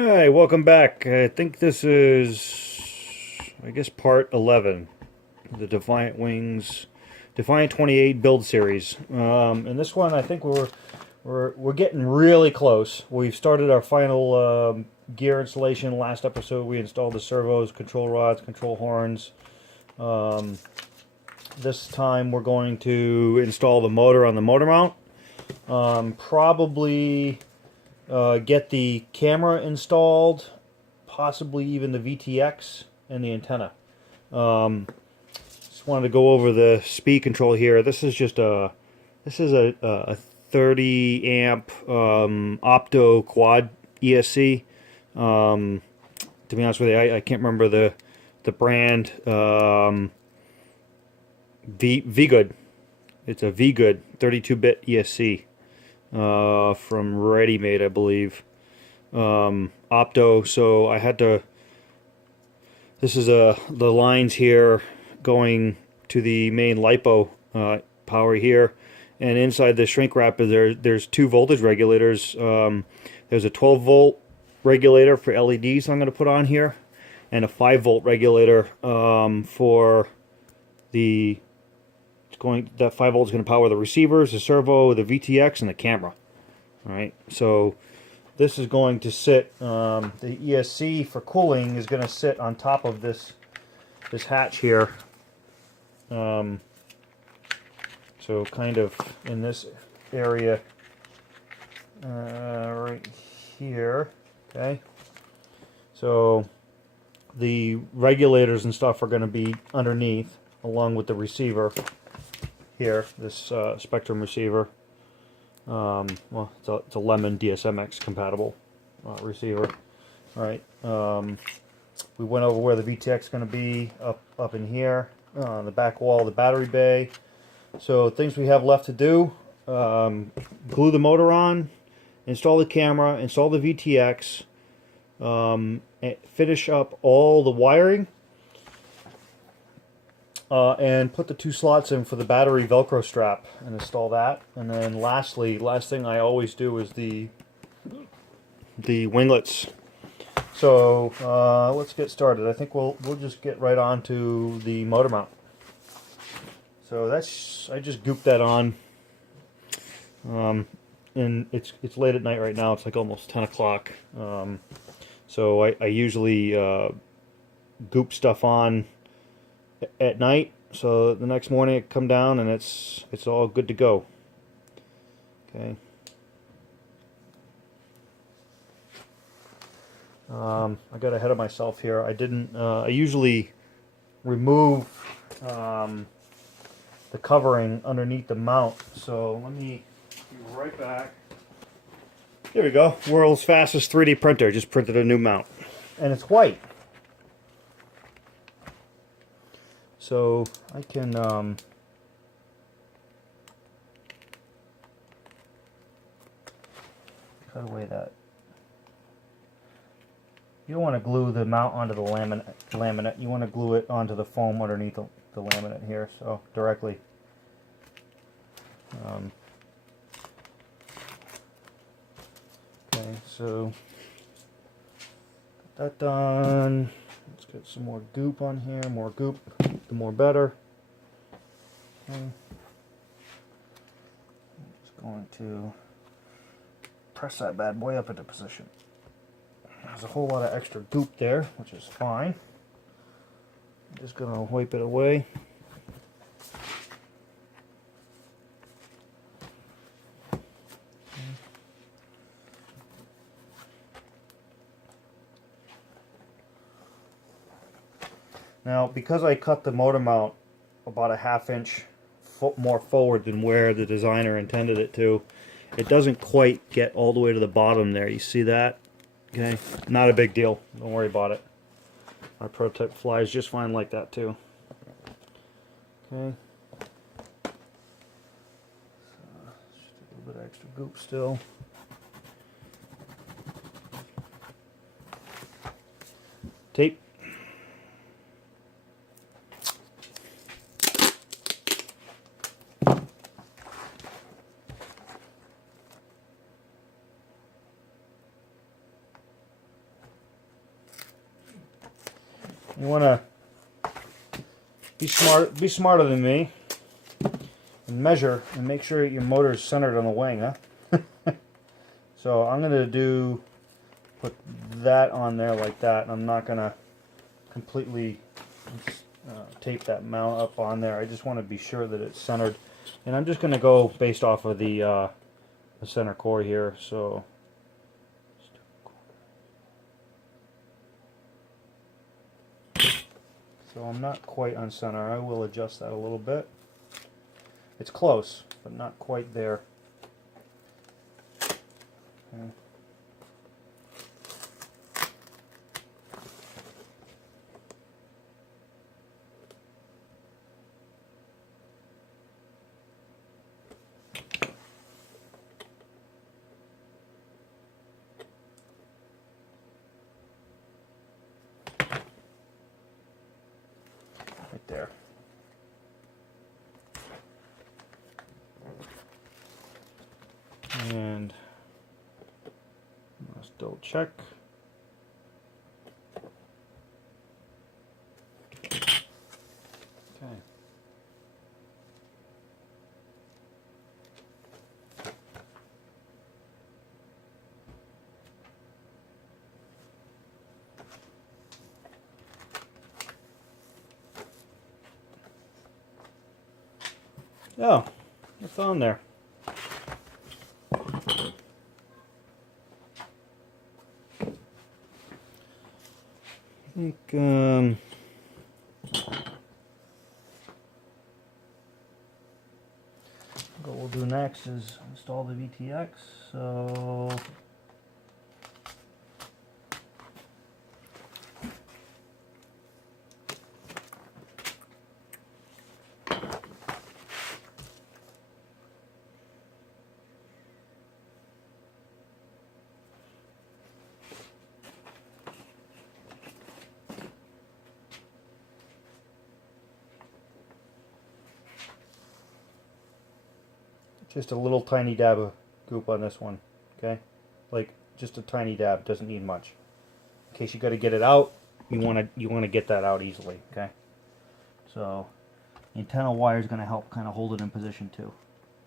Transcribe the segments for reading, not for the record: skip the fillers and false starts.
Hi, welcome back. I think this is, I guess, part 11, the Defiant Wings, Defiant 28 build series. In this one, I think we're getting really close. We've started our final gear installation. Last episode, we installed the servos, control rods, control horns. This time, we're going to install the motor on the motor mount. Probably get the camera installed, possibly even the VTX and the antenna. Just wanted to go over the speed control here. This is just a 30 amp opto quad ESC. To be honest with you, I can't remember the brand. V-Good. It's a V-Good 32-bit ESC. From Ready Made, I believe. Opto, so I had to. This is the lines here going to the main LiPo power here, and inside the shrink wrap there's two voltage regulators. There's a 12-volt regulator for LEDs I'm going to put on here, and a 5-volt regulator for the. That 5 volts is going to power the receivers, the servo, the VTX, and the camera. All right, so this is going to sit. The ESC for cooling is going to sit on top of this hatch here. So kind of in this area right here. Okay, so the regulators and stuff are going to be underneath, along with the receiver. Here, this Spectrum receiver. Well, it's a Lemon DSMX compatible receiver. All right. We went over where the VTX is going to be up in here on the back wall of the battery bay. So things we have left to do: glue the motor on, install the camera, install the VTX, finish up all the wiring. And put the two slots in for the battery Velcro strap and install that. And then last thing I always do is the winglets. So let's get started. I think we'll just get right on to the motor mount. So I just gooped that on. And it's late at night right now. It's like almost 10 o'clock. So I usually goop stuff on at night, so the next morning it come down and it's all good to go. Okay. I got ahead of myself here. I didn't. I usually remove the covering underneath the mount. So let me be right back. There we go. World's fastest 3D printer. Just printed a new mount, and it's white. So I can cut away that. You don't want to glue the mount onto the laminate. You want to glue it onto the foam underneath the laminate here, so directly. Okay, so got that done. Let's get some more goop on here. More goop, the more better. Okay. I'm just going to press that bad boy up into position. There's a whole lot of extra goop there, which is fine. I'm just going to wipe it away. Now, because I cut the motor mount about a ½ inch more forward than where the designer intended it to, it doesn't quite get all the way to the bottom there. You see that? Okay, not a big deal. Don't worry about it. My prototype flies just fine like that too. Okay. So, just a little bit of extra goop still. Tape. You want to be smarter than me, and measure and make sure your motor is centered on the wing, huh? So I'm going to put that on there like that, and I'm not going to completely tape that mount up on there. I just want to be sure that it's centered, and I'm just going to go based off of the center core here. So I'm not quite on center. I will adjust that a little bit. It's close, but not quite there. Okay. Right there. And let's double check. Okay. Oh, it's on there. I think what we'll do next is install the VTX. So just a little tiny dab of goop on this one, okay? Like just a tiny dab, doesn't need much. In case you got to get it out, you want to get that out easily, okay? So the antenna wire is going to help kind of hold it in position too,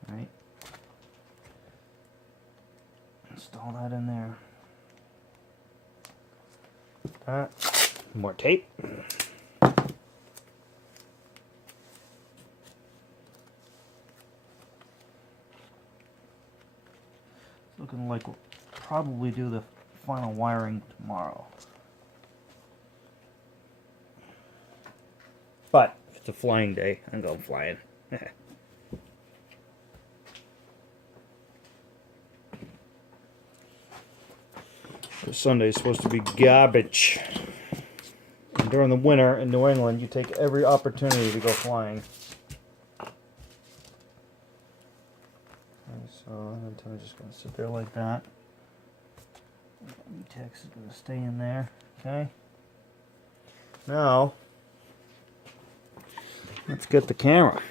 all right? Install that in there. More tape. Looking like we'll probably do the final wiring tomorrow. But if it's a flying day, I'm going flying. Sunday is supposed to be garbage. And during the winter in New England, you take every opportunity to go flying. So I'm just going to sit there like that. VTX is going to stay in there. Okay. Now, let's get the camera.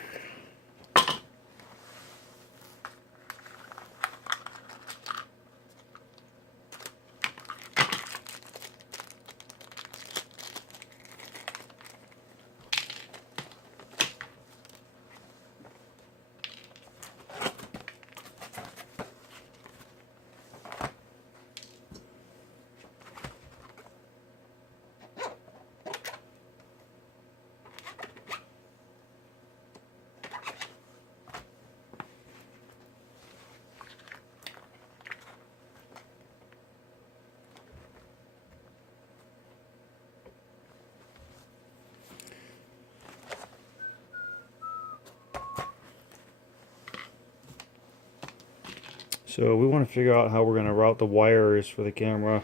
So we want to figure out how we're going to route the wires for the camera.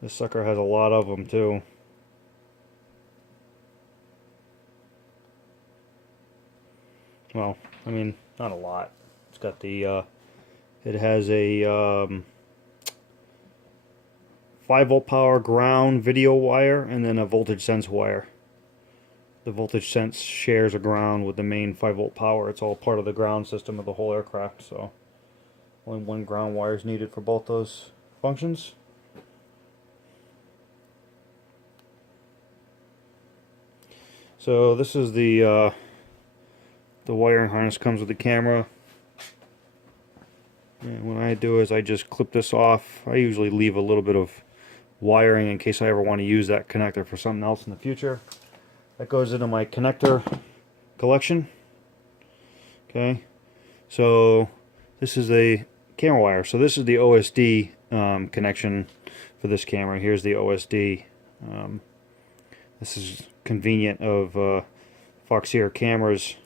This sucker has a lot of them too. Well, I mean, not a lot. It's got the, it has a 5-volt power ground video wire and then a voltage sense wire. The voltage sense shares a ground with the main 5-volt power. It's all part of the ground system of the whole aircraft, so only one ground wire is needed for both those functions. So this is the wiring harness comes with the camera. And what I do is I just clip this off. I usually leave a little bit of wiring in case I ever want to use that connector for something else in the future. That goes into my connector collection. Okay, so this is a camera wire. So this is the OSD connection for this camera. Here's the OSD. This is convenient of Foxeer cameras,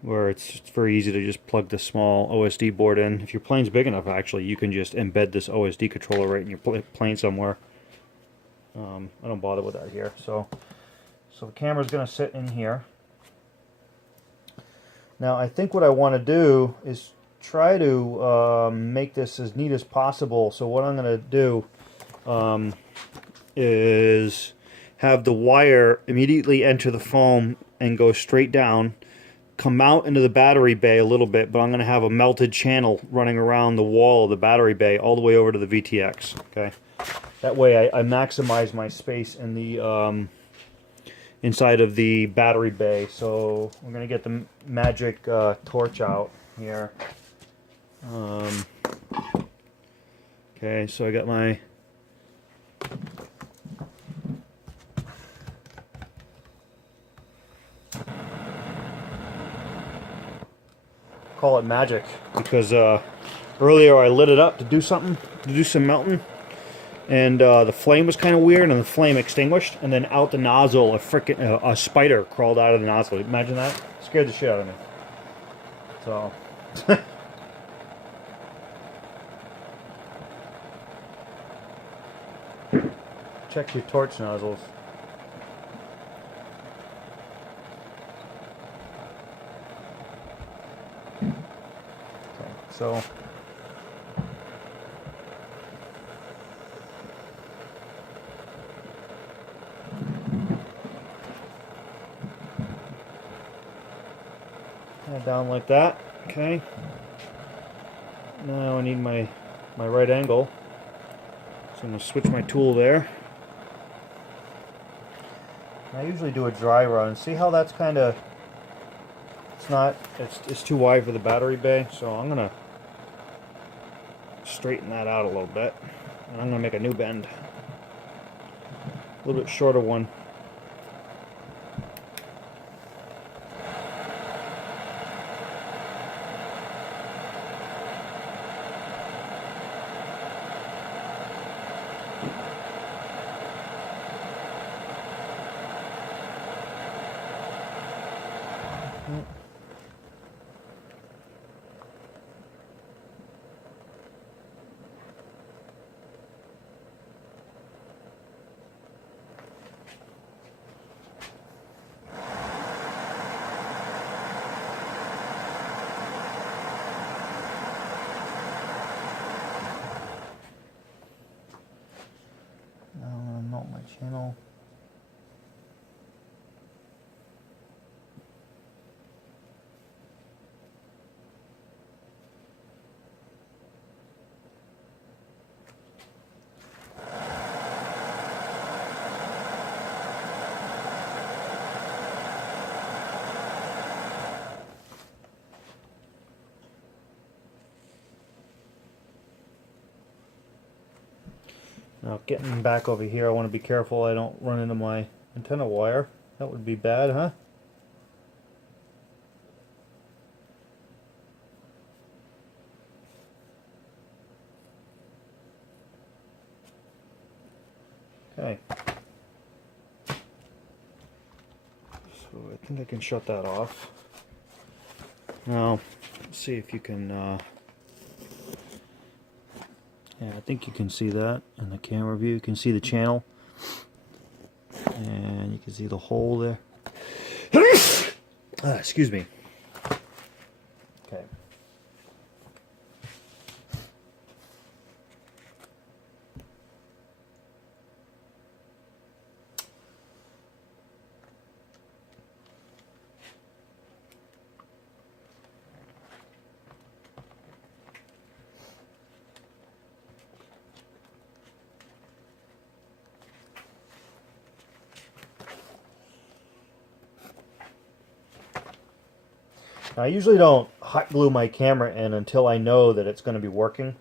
where it's very easy to just plug the small OSD board in. If your plane's big enough, actually, you can just embed this OSD controller right in your plane somewhere. I don't bother with that here. So the camera's going to sit in here. Now, I think what I want to do is try to make this as neat as possible. So what I'm going to do is have the wire immediately enter the foam and go straight down, come out into the battery bay a little bit, but I'm going to have a melted channel running around the wall of the battery bay all the way over to the VTX. Okay, that way I maximize my space in the inside of the battery bay. So we're going to get the magic torch out here. Okay, so I got my call it magic because earlier I lit it up to do something, to do some melting, and the flame was kind of weird, and the flame extinguished, and then out the nozzle, a spider crawled out of the nozzle. Imagine that. Scared the shit out of me. So check your torch nozzles. Okay, so down like that. Okay. Now I need my right angle. So I'm going to switch my tool there. I usually do a dry run. See how that's kind of, it's too wide for the battery bay. So I'm going to straighten that out a little bit. And I'm going to make a new bend. A little bit shorter one. My channel. Now getting back over here, I want to be careful I don't run into my antenna wire. That would be bad, huh? Okay. So I think I can shut that off. Now, let's see if you can yeah, I think you can see that in the camera view. You can see the channel. And you can see the hole there. Excuse me. Okay. I usually don't hot glue my camera in until I know that it's going to be working.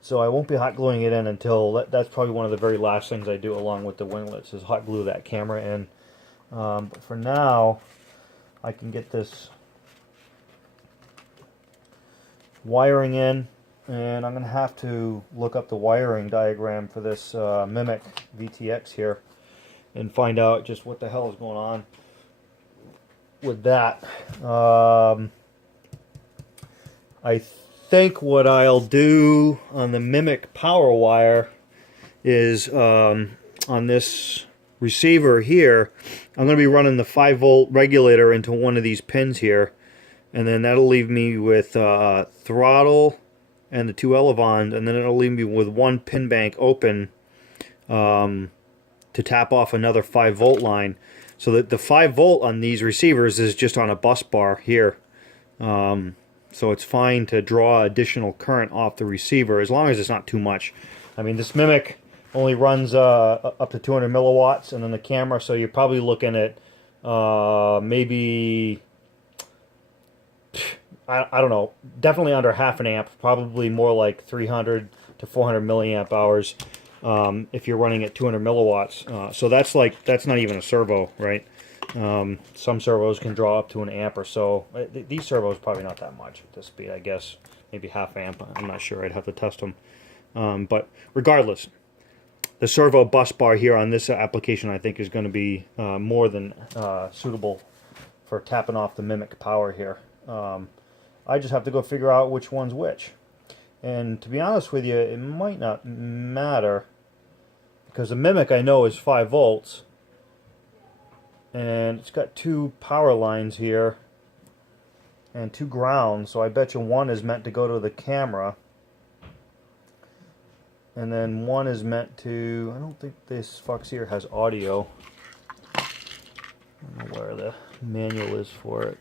So I won't be hot gluing it in until, that's probably one of the very last things I do along with the winglets, is hot glue that camera in. But for now, I can get this wiring in, and I'm going to have to look up the wiring diagram for this Mimic VTX here and find out just what the hell is going on with that. I think what I'll do on the Mimic power wire is on this receiver here, I'm going to be running the 5-volt regulator into one of these pins here, and then that'll leave me with throttle and the 2 elevons, and then it'll leave me with one pin bank open to tap off another 5-volt line. So that the 5-volt on these receivers is just on a bus bar here. So it's fine to draw additional current off the receiver as long as it's not too much. I mean, this Mimic only runs up to 200 milliwatts, and then the camera, so you're probably looking at maybe, I don't know, definitely under half an amp, probably more like 300 to 400 milliamp hours if you're running at 200 milliwatts. So that's not even a servo, right? Some servos can draw up to an amp or so. These servos probably not that much at this speed, I guess. Maybe half amp. I'm not sure. I'd have to test them. But regardless, the servo bus bar here on this application, I think, is going to be more than suitable for tapping off the Mimic power here. I just have to go figure out which one's which. And to be honest with you, it might not matter, because the Mimic I know is 5 volts. And it's got 2 power lines here and 2 grounds, so I bet you one is meant to go to the camera, and then one is meant to, I don't think this fucks here has audio. I don't know where the manual is for it.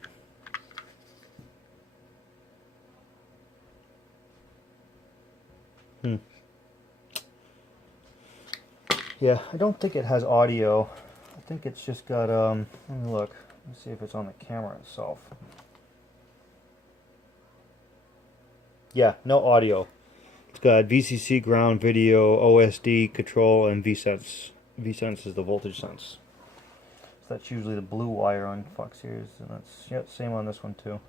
Yeah, I don't think it has audio. I think it's just got, let me look. Let's see if it's on the camera itself. Yeah, no audio. It's got VCC, ground, video, OSD, control, and vSense. vSense is the voltage sense. So that's usually the blue wire on Fox Series, and that's, yeah, same on this one too.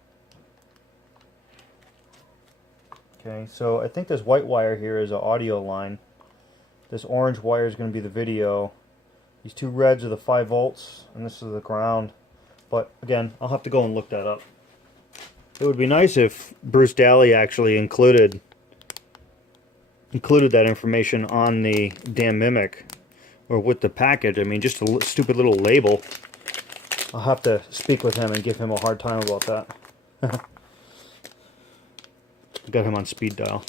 Okay, so I think this white wire here is an audio line. This orange wire is going to be the video. These 2 reds are the 5 volts, and this is the ground. But again, I'll have to go and look that up. It would be nice if Bruce Daly actually included that information on the damn Mimic, or with the package. I mean, just a stupid little label. I'll have to speak with him and give him a hard time about that. I got him on speed dial.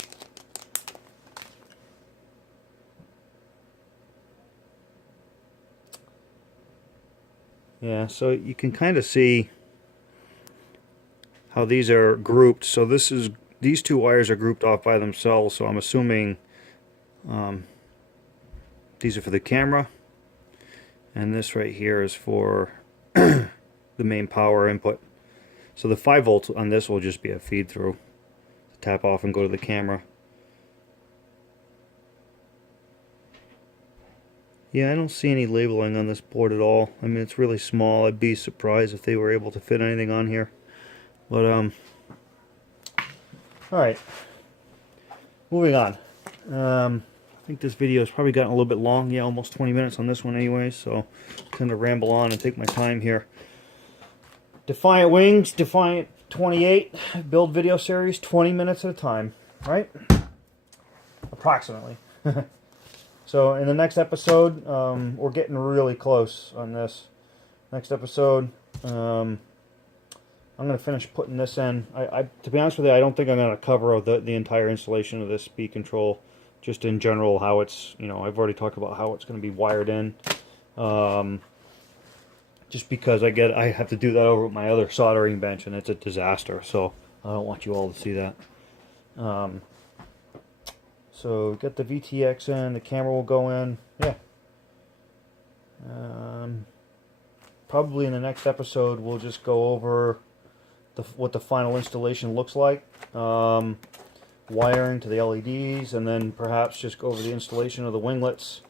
Yeah, so you can kind of see how these are grouped. So these 2 wires are grouped off by themselves, so I'm assuming these are for the camera, and this right here is for the main power input. So the 5 volts on this will just be a feed through to tap off and go to the camera. Yeah, I don't see any labeling on this board at all. I mean, it's really small. I'd be surprised if they were able to fit anything on here. But, alright. Moving on. I think this video has probably gotten a little bit long. Yeah, almost 20 minutes on this one anyway, so I tend to ramble on and take my time here. Defiant Wings, Defiant 28, build video series, 20 minutes at a time, right? Approximately. So in the next episode, we're getting really close on this. Next episode, I'm going to finish putting this in. To be honest with you, I don't think I'm going to cover the entire installation of this speed control. Just in general, how it's, I've already talked about how it's going to be wired in. Just because I have to do that over with my other soldering bench, and it's a disaster. So I don't want you all to see that. So get the VTX in, the camera will go in. Yeah. probably in the next episode we'll just go over what the final installation looks like, wiring to the LEDs, and then perhaps just go over the installation of the winglets,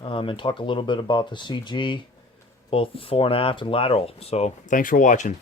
and talk a little bit about the CG, both fore and aft and lateral. So thanks for watching.